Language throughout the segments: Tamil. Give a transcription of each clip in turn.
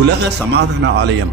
உலக சமாதான ஆலயம்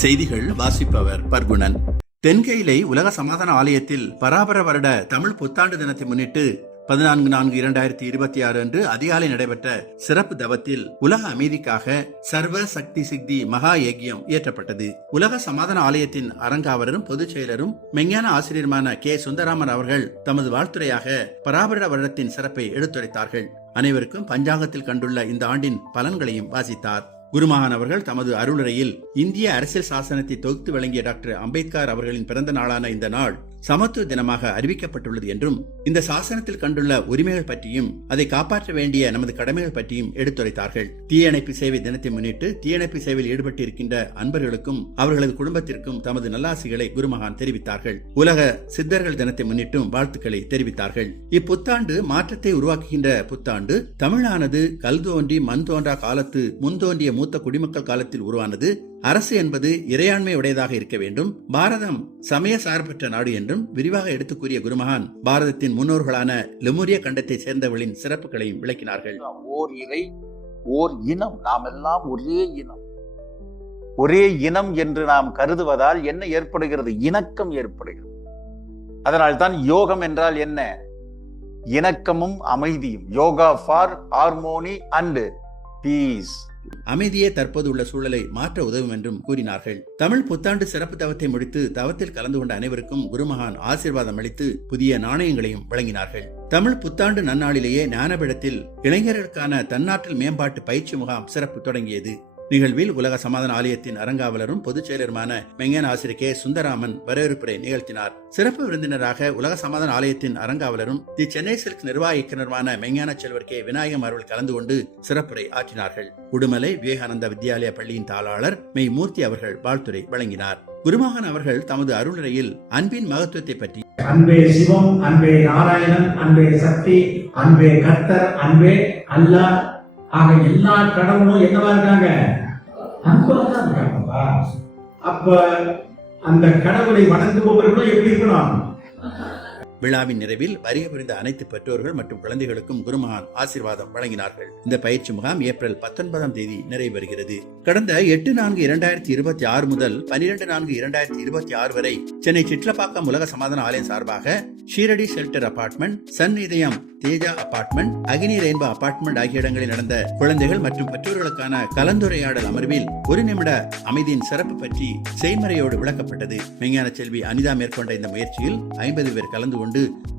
செய்திகள் வாசிப்பவர் பர்குணன். தென்கயிலை உலக சமாதான ஆலயத்தில் பராபர வருட தமிழ் புத்தாண்டு தினத்தை முன்னிட்டு 14/4/2026 அன்று அதிகாலை நடைபெற்ற சிறப்பு தவத்தில் உலக அமைதிக்காக சர்வ சக்தி சித்தி மகா யஜ்யம் இயற்றப்பட்டது. உலக சமாதான ஆலயத்தின் அறங்காவலரும் பொதுச் செயலரும் மெஞ்ஞான ஆசிரியருமான கே. சுந்தராமன் அவர்கள் தமது வாழ்த்துரையாக பராபர வருடத்தின் சிறப்பை எடுத்துரைத்தார்கள். அனைவருக்கும் பஞ்சாங்கத்தில் கண்டுள்ள இந்த ஆண்டின் பலன்களையும் வாசித்தார். குருமகான் அவர்கள் தமது அருளுரையில் இந்திய அரசியல் சாசனத்தை தொகுத்து வழங்கிய டாக்டர் அம்பேத்கர் அவர்களின் பிறந்த நாளான இந்த நாள் சமத்துவ தினமாக அறிவிக்கப்பட்டுள்ளது என்றும், இந்த சாசனத்தில் கண்டுள்ள உரிமைகள் பற்றியும் அதை காப்பாற்ற வேண்டிய நமது கடமைகள் பற்றியும் எடுத்துரைத்தார்கள். தீயணைப்பு சேவை தினத்தை முன்னிட்டு தீயணைப்பு சேவையில் ஈடுபட்டு இருக்கின்ற அன்பர்களுக்கும் அவர்களது குடும்பத்திற்கும் தமது நல்லாசிகளை குருமகான் தெரிவித்தார்கள். உலக சித்தர்கள் தினத்தை முன்னிட்டும் வாழ்த்துக்களை தெரிவித்தார்கள். இப்புத்தாண்டு மாற்றத்தை உருவாக்குகின்ற புத்தாண்டு. தமிழானது கல் தோன்றி மண் தோன்றா காலத்து முன்தோன்றிய மூத்த குடிமக்கள் காலத்தில் உருவானது. அரசு என்பது இறையாண்மை உடையதாக இருக்க வேண்டும். பாரதம் சமய சார்பற்ற நாடு என்றும் விரிவாக எடுத்துக் கூறிய குருமகான் பாரதத்தின் முன்னோர்களான லெமூரிய கண்டத்தை சேர்ந்தவர்களின் சிறப்புகளையும் விளக்கினார்கள். ஓர் இறை, ஓர் இனம், நாம் எல்லாம் ஒரே இனம். ஒரே இனம் என்று நாம் கருதுவதால் என்ன ஏற்படுகிறது? இணக்கம் ஏற்படுகிறது. அதனால்தான் யோகம் என்றால் என்ன? இணக்கமும் அமைதியும். Yoga for harmony and peace. அமைதியே தற்போது உள்ள சூழலை மாற்ற உதவும் என்றும் கூறினார்கள். தமிழ் புத்தாண்டு சிறப்பு தவத்தை முடித்து தவத்தில் கலந்து கொண்ட அனைவருக்கும் குருமகான் ஆசீர்வாதம் அளித்து புதிய நாணயங்களையும் வழங்கினார்கள். தமிழ் புத்தாண்டு நன்னாளிலேயே ஞானபீடத்தில் இளைஞர்களுக்கான தன்னாற்றல் மேம்பாட்டு பயிற்சி முகாம் சிறப்பு தொடங்கியது. நிகழ்வில் உலக சமாதான ஆலயத்தின் அறங்காவலரும் பொதுச் செயலருமான மெஞ்ஞான ஆசிரியர் கே. சுந்தராமன் வரவேற்புரை நிகழ்த்தினார். சிறப்பு விருந்தினராக உலக சமாதான ஆலயத்தின் அறங்காவலரும் தி சென்னை சில்க் நிர்வாக இயக்குநருமான மெஞ்ஞான செல்வர் கே. விநாயகம் அவர்கள் கலந்து கொண்டு சிறப்புரை ஆற்றினார்கள். உடுமலை விவேகானந்தா வித்யாலயா பள்ளியின் தாளாளர் மெய் மூர்த்தி அவர்கள் வாழ்த்துரை வழங்கினார். குருமகான் அவர்கள் தமது அருளுரையில் அன்பின் மகத்துவத்தை பற்றி, அன்பே சிவம், அன்பே நாராயணன், அன்பே சக்தி, அன்பே கர்த்தர், அன்பே அல்லாஹ் ஆக எல்லா கடவுளும் என்னவா இருக்காங்க? அன்பாதான் இருக்காங்கப்பா. அப்ப அந்த கடவுளை வணங்குபவர்களும் எப்படி இருக்கணும்? விழாவின் நிறைவில் வருகை புரிந்த அனைத்து பெற்றோர்கள் மற்றும் குழந்தைகளுக்கும் குருமகான் ஆசீர்வாதம் வழங்கினார்கள். இந்த பயிற்சி முகாம் ஏப்ரல் 19ஆம் தேதி நிறைவேறுகிறது. கடந்த 8/4/2026 முதல் 12/4/2026 வரை சென்னை சிட்லப்பாக்கம் உலக சமாதான ஆலயம் சார்பாக ஷீரடி ஷெல்டர் அபார்ட்மெண்ட், சன் இதயம் தேஜா அபார்ட்மெண்ட், அக்னி ரெயின்போ அபார்ட்மெண்ட் ஆகிய இடங்களில் நடந்த குழந்தைகள் மற்றும் பெற்றோர்களுக்கான கலந்துரையாடல் அமர்வில் 1 நிமிட அமைதியின் சிறப்பு பற்றி செய்முறையோடு விளக்கப்பட்டது. மெஞ்ஞான செல்வி அனிதா மேற்கொண்ட இந்த முயற்சியில் 50 பேர் கலந்து கொண்டு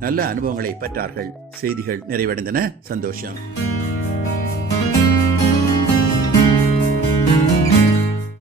நல்ல அனுபவங்களை பெற்றார்கள். செய்திகள் நிறைவடைந்தன. சந்தோஷம்.